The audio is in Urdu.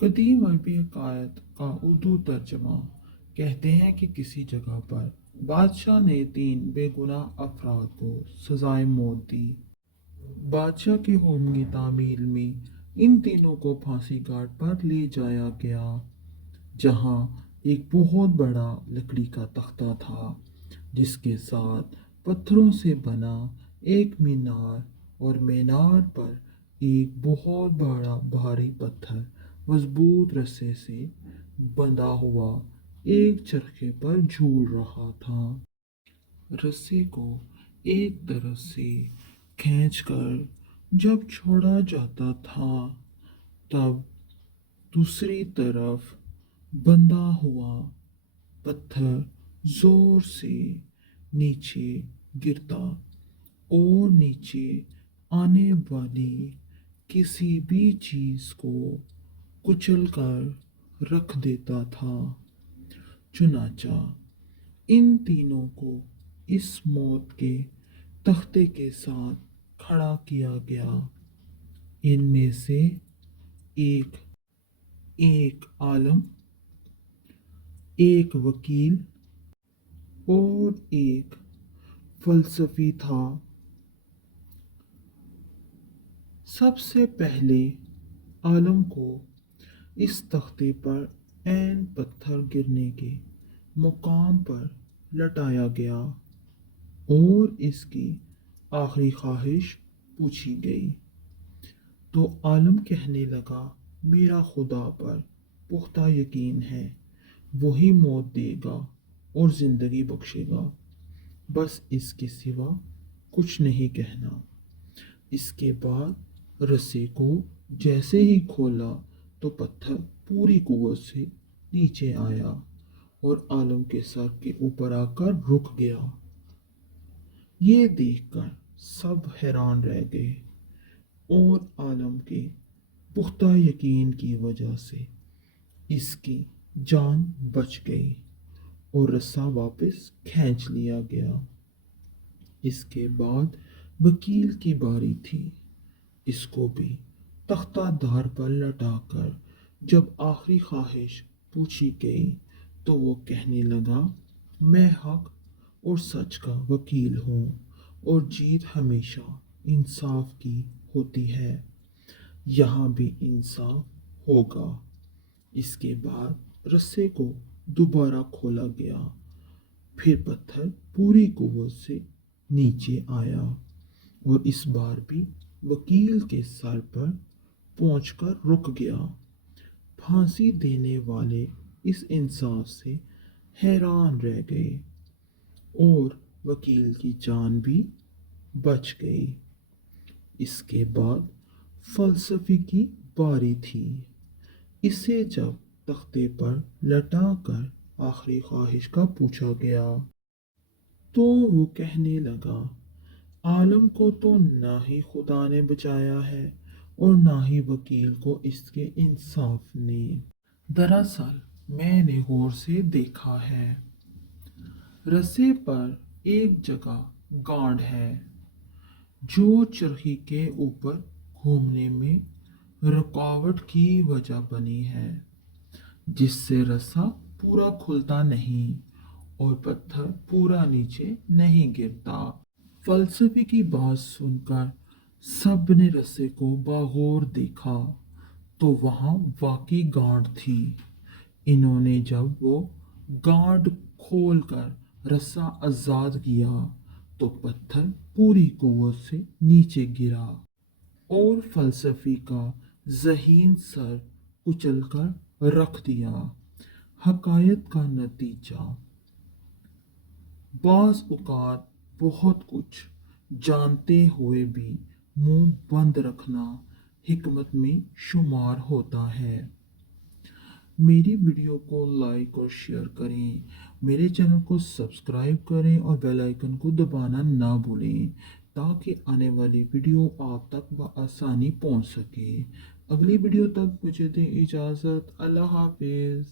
قدیم عربی عقائد کا اردو ترجمہ کہتے ہیں کہ کسی جگہ پر بادشاہ نے 3 بے گناہ افراد کو سزائے موت دی۔ بادشاہ کے حکم کی تعمیل میں ان تینوں کو پھانسی گھاٹ پر لے جایا گیا، جہاں ایک بہت بڑا لکڑی کا تختہ تھا جس کے ساتھ پتھروں سے بنا ایک مینار، اور مینار پر ایک بہت بڑا بھاری پتھر مضبوط رسے سے بندھا ہوا ایک چرخے پر جھول رہا تھا۔ رسے کو ایک طرف سے کھینچ کر جب چھوڑا جاتا تھا، تب دوسری طرف بندھا ہوا پتھر زور سے نیچے گرتا اور نیچے آنے والی کسی بھی چیز کو کچل کر رکھ دیتا تھا۔ چنانچہ ان تینوں کو اس موت کے تختے کے ساتھ کھڑا کیا گیا۔ ان میں سے ایک ایک عالم، ایک وکیل اور ایک فلسفی تھا۔ سب سے پہلے عالم کو اس تختے پر عین پتھر گرنے کے مقام پر لٹایا گیا اور اس کی آخری خواہش پوچھی گئی، تو عالم کہنے لگا، میرا خدا پر پختہ یقین ہے، وہی موت دے گا اور زندگی بخشے گا، بس اس کے سوا کچھ نہیں کہنا۔ اس کے بعد رسے کو جیسے ہی کھولا تو پتھر پوری قوت سے نیچے آیا اور عالم کے سر کے اوپر آ کر رک گیا۔ یہ دیکھ کر سب حیران رہ گئے اور عالم کے پختہ یقین کی وجہ سے اس کی جان بچ گئی اور رسا واپس کھینچ لیا گیا۔ اس کے بعد وکیل کی باری تھی۔ اس کو بھی تختہ دار پر لٹا کر جب آخری خواہش پوچھی گئی تو وہ کہنے لگا، میں حق اور سچ کا وکیل ہوں اور جیت ہمیشہ انصاف کی ہوتی ہے، یہاں بھی انصاف ہوگا۔ اس کے بعد رسے کو دوبارہ کھولا گیا، پھر پتھر پوری قوت سے نیچے آیا اور اس بار بھی وکیل کے سر پر پہنچ کر رک گیا۔ پھانسی دینے والے اس انصاف سے حیران رہ گئے اور وکیل کی جان بھی بچ گئی۔ اس کے بعد فلسفی کی باری تھی۔ اسے جب تختے پر لٹا کر آخری خواہش کا پوچھا گیا تو وہ کہنے لگا، عالم کو تو نہ ہی خدا نے بچایا ہے اور نہ ہی وکیل کو اس کے انصاف نے۔ دراصل میں نے غور سے دیکھا ہے، رسے پر ایک جگہ گانٹھ ہے جو چرخی کے اوپر گھومنے میں رکاوٹ کی وجہ بنی ہے، جس سے رسا پورا کھلتا نہیں اور پتھر پورا نیچے نہیں گرتا۔ فلسفی کی بات سن کر سب نے رسے کو باغور دیکھا تو وہاں واقعی گانٹھ تھی۔ انہوں نے جب وہ گانٹھ کھول کر رسا آزاد کیا تو پتھر پوری قوت سے نیچے گرا اور فلسفی کا ذہین سر کچل کر رکھ دیا۔ حکایت کا نتیجہ: بعض اوقات بہت کچھ جانتے ہوئے بھی منہ بند رکھنا حکمت میں شمار ہوتا ہے۔ میری ویڈیو کو لائک اور شیئر کریں، میرے چینل کو سبسکرائب کریں اور بیل آئیکن کو دبانا نہ بھولیں تاکہ آنے والی ویڈیو آپ تک بآسانی پہنچ سکے۔ اگلی ویڈیو تک مجھے دیں اجازت۔ اللہ حافظ۔